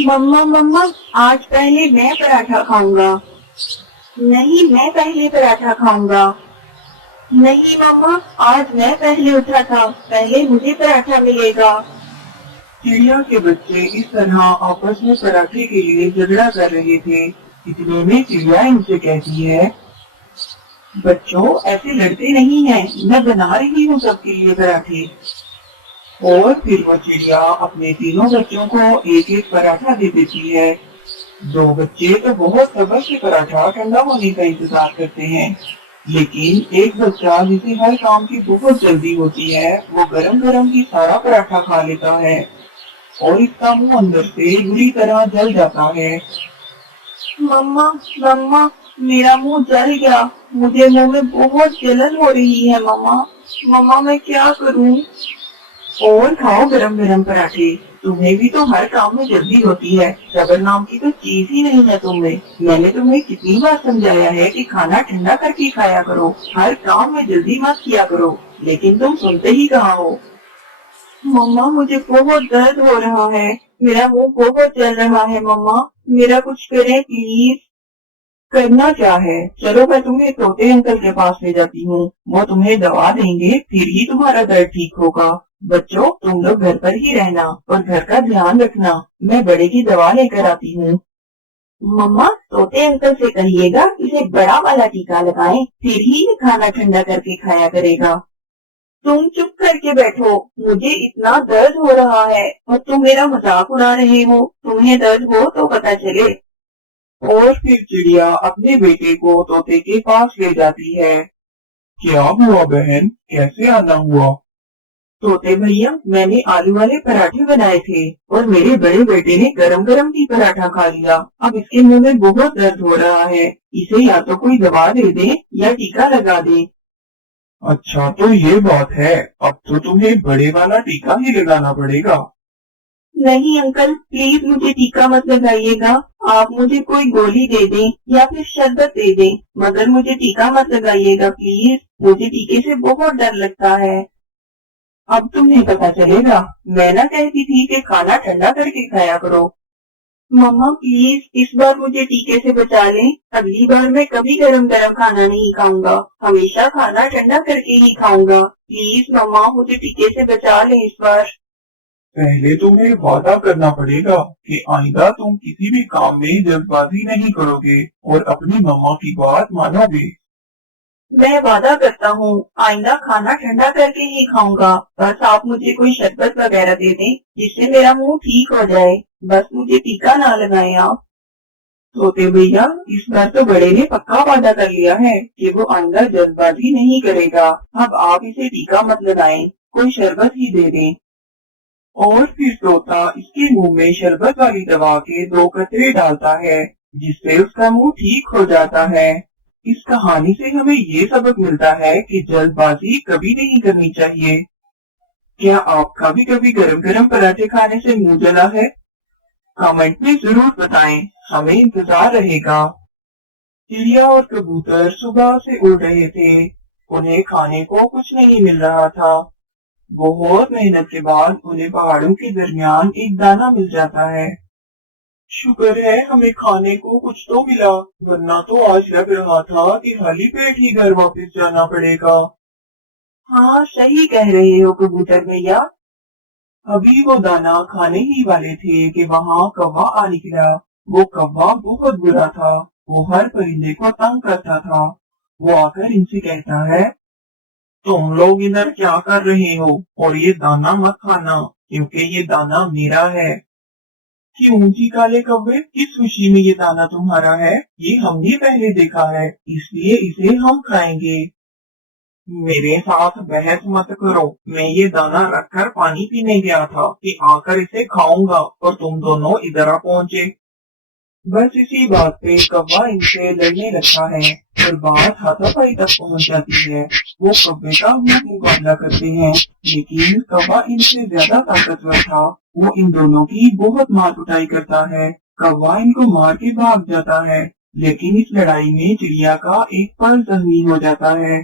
मम्मा मम्मा, आज पहले मैं पराठा खाऊंगा। नहीं, मैं पहले पराठा खाऊंगा। नहीं मम्मा, आज मैं पहले उठा था, पहले मुझे पराठा मिलेगा। चिड़िया के बच्चे इस तरह आपस में पराठे के लिए झगड़ा कर रहे थे। इतने में चिड़िया इनसे कहती है, बच्चों ऐसे लड़ते नहीं हैं, मैं बना रही हूँ सबके लिए पराठे। और फिर वो चिड़िया अपने तीनों बच्चों को एक एक पराठा दे देती है। दो बच्चे तो बहुत सब्र से पराठा ठंडा होने का इंतजार करते हैं, लेकिन एक बच्चा जिसे हर काम की बहुत जल्दी होती है, वो गरम गरम ही सारा पराठा खा लेता है और इसका मुंह अंदर से बुरी तरह जल जाता है। मम्मा मम्मा, मेरा मुंह जल गया, मुझे मुंह में बहुत जलन हो रही है। मम्मा मम्मा, मैं क्या करूं? और खाओ गरम गरम पराठे, तुम्हें भी तो हर काम में जल्दी होती है, सब्र नाम की तो चीज ही नहीं है तुम्हें। मैंने तुम्हें कितनी बार समझाया है कि खाना ठंडा करके खाया करो, हर काम में जल्दी मत किया करो, लेकिन तुम सुनते ही कहाँ हो। मम्मा, मुझे बहुत दर्द हो रहा है, मेरा मुंह बहुत जल रहा है। मम्मा, मेरा कुछ करें प्लीज। करना क्या है, चलो मैं तुम्हें तोते अंकल के पास ले जाती हूँ, वो तुम्हें दवा देंगे, फिर ही तुम्हारा दर्द ठीक होगा। बच्चों तुम लोग घर पर ही रहना और घर का ध्यान रखना, मैं बड़े की दवा लेकर आती हूँ। मम्मा, तोते अंकल से कहिएगा इसे बड़ा वाला टीका लगाएं, फिर ही ये खाना ठंडा करके खाया करेगा। तुम चुप करके बैठो, मुझे इतना दर्द हो रहा है और तुम मेरा मजाक उड़ा रहे हो। तुम्हें दर्द हो तो पता चले। और फिर चिड़िया अपने बेटे को तोते के पास ले जाती है। क्या हुआ बहन, कैसे आना हुआ? तोते भैया, मैंने आलू वाले पराठे बनाए थे और मेरे बड़े बेटे ने गरम गरम ही पराठा खा लिया। अब इसके मुंह में बहुत दर्द हो रहा है, इसे या तो कोई दवा दे दे या टीका लगा दे। अच्छा तो ये बात है, अब तो तुम्हें बड़े वाला टीका ही लगाना पड़ेगा। नहीं अंकल, प्लीज मुझे टीका मत लगाइएगा। आप मुझे कोई गोली दे दें या फिर शरबत दे दें, मगर मुझे टीका मत लगाइएगा प्लीज। मुझे टीके से बहुत डर लगता है। अब तुम्हें पता चलेगा, मैं ना कहती थी कि खाना ठंडा करके खाया करो। मम्मा प्लीज इस बार मुझे टीके से बचा लें। अगली बार मैं कभी गरम गरम खाना नहीं खाऊंगा, हमेशा खाना ठंडा करके ही खाऊंगा। प्लीज मम्मा, मुझे टीके से बचा लें इस बार। पहले तुम्हें वादा करना पड़ेगा कि आइंदा तुम किसी भी काम में जल्दबाजी नहीं करोगे और अपनी मम्मा की बात मानोगे। मैं वादा करता हूँ, आइंदा खाना ठंडा करके ही खाऊंगा। बस आप मुझे कोई शरबत वगैरह दे दें जिससे मेरा मुंह ठीक हो जाए। बस मुझे टीका ना लगाएं आप। तोते भैया, इस बार तो बड़े ने पक्का वादा कर लिया है कि वो आइंदा जल्दबाजी नहीं करेगा। अब आप इसे टीका मत लगाएं, कोई शरबत ही दे दें। और फिर तोता इसके मुंह में शरबत वाली दवा के 2 कतरे डालता है, जिससे उसका मुंह ठीक हो जाता है। इस कहानी से हमें ये सबक मिलता है कि जल्दबाजी कभी नहीं करनी चाहिए। क्या आपका भी कभी गरम गरम पराठे खाने से मुंह जला है? कमेंट में जरूर बताएं, हमें इंतजार रहेगा। चिड़िया और कबूतर सुबह से उड़ रहे थे, उन्हें खाने को कुछ नहीं मिल रहा था। बहुत मेहनत के बाद उन्हें पहाड़ों के दरमियान एक दाना मिल जाता है। शुक्र है हमें खाने को कुछ तो मिला, वरना तो आज लग रहा था कि खाली पेट ही घर वापस जाना पड़ेगा। हाँ सही कह रहे हो कबूतर भैया। अभी वो दाना खाने ही वाले थे कि वहाँ कौवा आ निकला। वो कौवा बहुत बुरा था, वो हर परिंदे को तंग करता था। वो आकर इनसे कहता है, तुम लोग इधर क्या कर रहे हो, और ये दाना मत खाना क्योंकि ये दाना मेरा है। क्यों जी काले कौवे, किस खुशी में ये दाना तुम्हारा है? ये हमने पहले देखा है, इसलिए इसे हम खाएंगे। मेरे साथ बहस मत करो, मैं ये दाना रखकर पानी पीने गया था कि आकर इसे खाऊंगा और तुम दोनों इधर आ पहुँचे। बस इसी बात पे कौवा इनसे लड़ने लगता है और बात हाथापाई तक पहुंच जाती है। वो कौवे का मुकाबला करते हैं, लेकिन कौवा इनसे ज्यादा ताकतवर था। वो इन दोनों की बहुत मार कुटाई करता है। कौवा इनको मार के भाग जाता है, लेकिन इस लड़ाई में चिड़िया का एक पर जख्मी हो जाता है।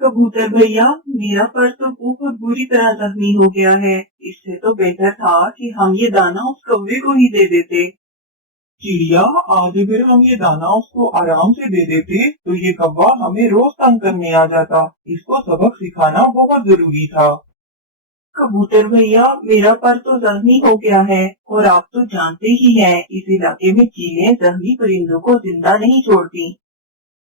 कबूतर भैया, मेरा पर तो बहुत बुरी तरह जख्मी हो गया है, इससे तो बेहतर था कि हम ये दाना उस कौवे को ही दे देते। चिड़िया, आज अगर हम ये दाना उसको आराम से दे देते तो ये कौवा हमें रोज तंग करने आ जाता। इसको सबक सिखाना बहुत जरूरी था। कबूतर भैया, मेरा पर तो जख्मी हो गया है और आप तो जानते ही हैं इस इलाके में चीलें जख्मी परिंदों को जिंदा नहीं छोड़ती।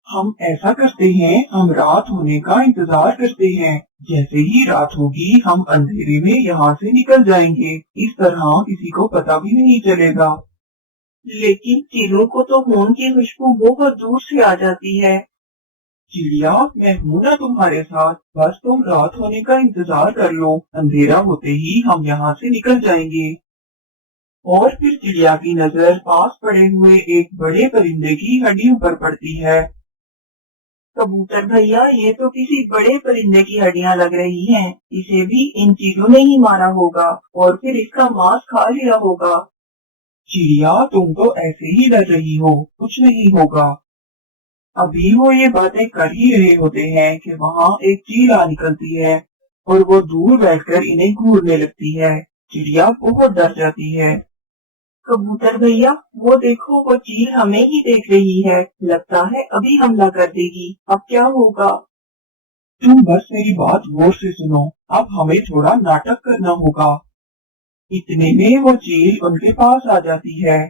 हम ऐसा करते हैं, हम रात होने का इंतजार करते हैं। जैसे ही रात होगी हम अंधेरे में यहाँ से निकल जाएंगे। इस तरह किसी को पता भी नहीं चलेगा। लेकिन चीलों को तो खून की खुशबू बहुत दूर से आ जाती है। चिड़िया, मैं हूँ ना तुम्हारे साथ, बस तुम रात होने का इंतजार कर लो। अंधेरा होते ही हम यहाँ से निकल जाएंगे। और फिर चिड़िया की नजर पास पड़े हुए एक बड़े परिंदे की हड्डियों पर पड़ती है। कबूतर भैया, ये तो किसी बड़े परिंदे की हड्डियां लग रही हैं। इसे भी इन चीलों ने ही मारा होगा और फिर इसका मांस खा लिया होगा। चिड़िया, तुम तो ऐसे ही डर रही हो, कुछ नहीं होगा। अभी वो ये बातें कर ही रहे होते हैं कि वहाँ एक चील आ निकलती है और वो दूर बैठकर इन्हें घूरने लगती है। चिड़िया बहुत डर जाती है। कबूतर भैया, वो देखो, वो चील हमें ही देख रही है। लगता है अभी हमला कर देगी। अब क्या होगा? तुम बस मेरी बात गौर से सुनो। अब हमें थोड़ा नाटक करना होगा। इतने में वो चील उनके पास आ जाती है।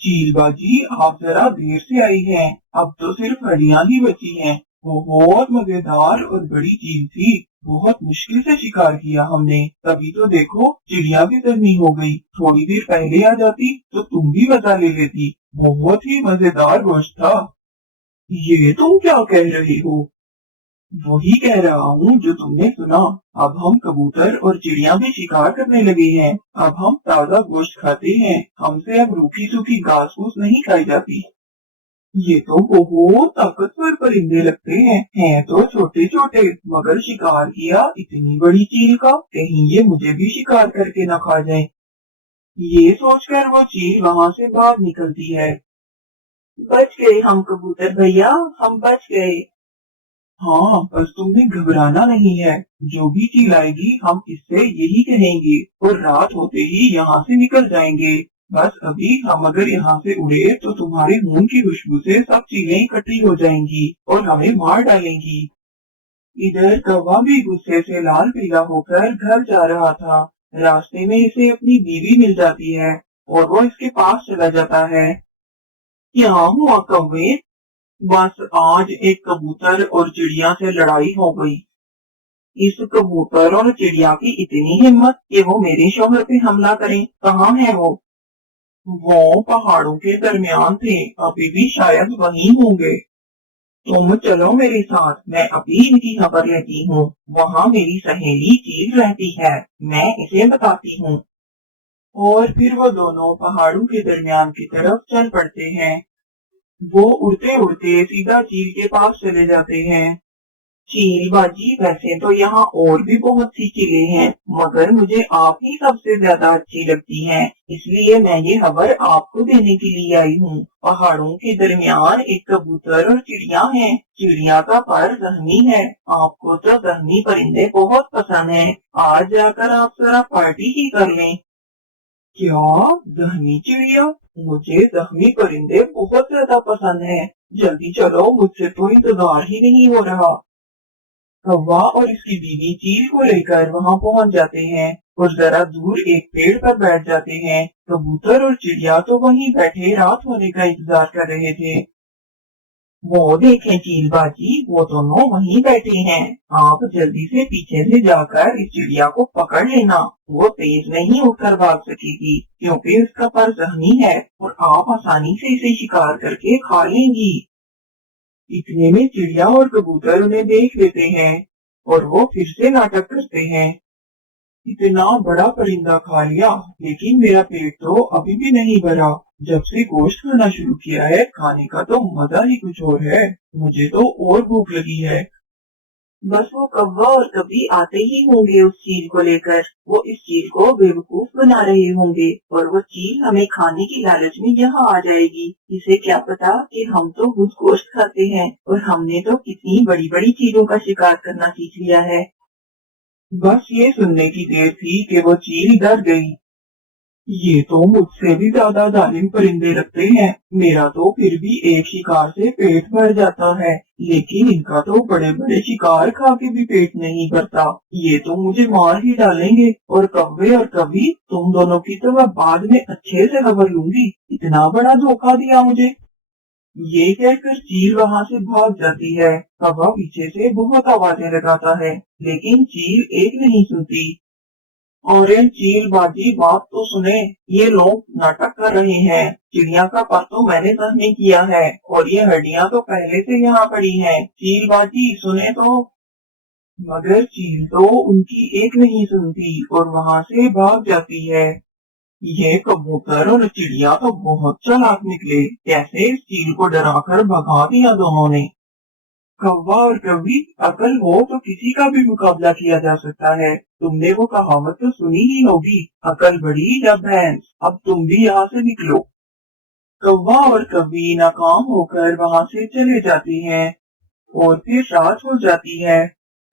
चील बाजी, आप जरा देर से आई हैं। अब तो सिर्फ हड्डियां ही बची हैं। वो बहुत मजेदार और बड़ी चील थी। बहुत मुश्किल से शिकार किया हमने, तभी तो देखो चिड़िया भी जख्मी हो गई। थोड़ी देर पहले आ जाती तो तुम भी मजा ले लेती। बहुत ही मजेदार गोश्त था। ये तुम क्या कह रही हो? वही कह रहा हूँ जो तुमने सुना। अब हम कबूतर और चिड़िया भी शिकार करने लगे हैं। अब हम ताजा गोश्त खाते हैं। हमसे अब रूखी सूखी घास फूस नहीं खाई जाती। ये तो बहुत ताकतवर परिंदे लगते हैं तो छोटे छोटे, मगर शिकार किया इतनी बड़ी चील का, कहीं ये मुझे भी शिकार करके न खा जाए। ये सोचकर वो चील वहाँ से बाहर निकलती है। बच गए हम कबूतर भैया, हम बच गए। हाँ, बस तुम्हें घबराना नहीं है। जो भी चील आएगी हम इससे यही कहेंगे और रात होते ही यहाँ से निकल जाएंगे। बस अभी हम अगर यहाँ से उड़े तो तुम्हारे खून की खुशबू से सब चीलें इकट्ठी हो जाएंगी और हमें मार डालेंगी। इधर कौवा भी गुस्से से लाल पीला होकर घर जा रहा था। रास्ते में इसे अपनी बीवी मिल जाती है और वो इसके पास चला जाता है। क्या हुआ कौवे? बस आज एक कबूतर और चिड़िया से लड़ाई हो गई। इस कबूतर और चिड़िया की इतनी हिम्मत कि वो मेरे शोहर पे हमला करें। कहाँ है वो? वो पहाड़ों के दरमियान थे, अभी भी शायद वहीं होंगे। तुम चलो मेरे साथ, मैं अभी इनकी खबर लेती हूँ। वहाँ मेरी सहेली चील रहती है, मैं इसे बताती हूँ। और फिर वो दोनों पहाड़ों के दरमियान की तरफ चल पड़ते हैं। वो उड़ते उड़ते सीधा चील के पास चले जाते हैं। चील बाजी, वैसे तो यहाँ और भी बहुत सी चीलें हैं, मगर मुझे आप ही सबसे ज्यादा अच्छी लगती हैं, इसलिए मैं ये खबर आपको देने के लिए आई हूँ। पहाड़ों के दरमियान एक कबूतर और चिड़िया है। चिड़िया का पर जख्मी है। आपको तो जख्मी परिंदे बहुत पसंद है। आज जाकर आप जरा पार्टी ही कर लें। क्या? जख्मी चिड़िया? मुझे जख्मी परिंदे बहुत ज्यादा पसंद है। जल्दी चलो, मुझसे तो इंतजार ही नहीं हो रहा। कौवा और इसकी बीवी चील को लेकर वहां पहुंच जाते हैं और जरा दूर एक पेड़ पर बैठ जाते हैं। कबूतर और चिड़िया तो वहीं बैठे रात होने का इंतजार कर रहे थे। वो देखें चील बाजी, वो दोनों वहीं बैठे हैं। आप जल्दी से पीछे से जाकर इस चिड़िया को पकड़ लेना। वो तेज नहीं उठकर भाग सकेगी क्योंकि उसका पर जख्मी है और आप आसानी से इसे शिकार करके खा लेंगी। इतने में चिड़िया और कबूतर उन्हें देख लेते हैं और वो फिर से नाटक करते हैं। इतना बड़ा परिंदा खा लिया, लेकिन मेरा पेट तो अभी भी नहीं भरा। जब से गोश्त खाना शुरू किया है, खाने का तो मजा ही कुछ और है। मुझे तो और भूख लगी है। बस वो कौवा और कभी आते ही होंगे उस चील को लेकर। वो इस चील को बेवकूफ बना रहे होंगे और वो चील हमें खाने की लालच में यहाँ आ जाएगी। इसे क्या पता कि हम तो खुद गोश्त खाते हैं और हमने तो कितनी बड़ी बड़ी चीजों का शिकार करना सीख लिया है। बस ये सुनने की देर थी कि वो चील डर गई। ये तो मुझसे भी ज्यादा जालिम परिंदे रखते हैं। मेरा तो फिर भी एक शिकार से पेट भर जाता है, लेकिन इनका तो बड़े बड़े शिकार खा के भी पेट नहीं भरता। ये तो मुझे मार ही डालेंगे। और कव्वे और कवि, तुम दोनों की तो मैं बाद में अच्छे से खबर लूंगी। इतना बड़ा धोखा दिया मुझे। ये कहकर चील वहां से भाग जाती है। कौवा पीछे से बहुत आवाजें लगाता है, लेकिन चील एक नहीं सुनती। और ये चील बाजी, बात तो सुने। ये लोग नाटक कर रहे हैं। चिड़िया का पर तो मैंने सहने किया है, और ये हड्डियां तो पहले से यहाँ पड़ी हैं। चील बाजी सुने तो। मगर चील तो उनकी एक नहीं सुनती और वहां से भाग जाती है। ये कबूतर और चिड़िया तो बहुत चालाक निकले। कैसे इस चील को डराकर भगा दिया दोनों ने। कौवा और कवि, अकल हो तो किसी का भी मुकाबला किया जा सकता है। तुमने वो कहावत तो सुनी ही होगी, अकल बड़ी या भैंस। अब तुम भी यहाँ से निकलो। कौवा और कवि नाकाम होकर वहां से चले जाते हैं और फिर रात हो जाती है।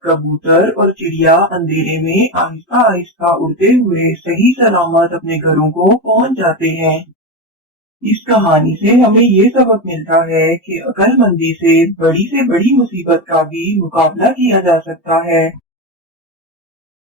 कबूतर और चिड़िया अंधेरे में आहिस्ता आहिस्ता उड़ते हुए सही सलामत अपने घरों को पहुंच जाते हैं। इस कहानी से हमें ये सबक मिलता है कि अक्लमंदी से बड़ी मुसीबत का भी मुकाबला किया जा सकता है।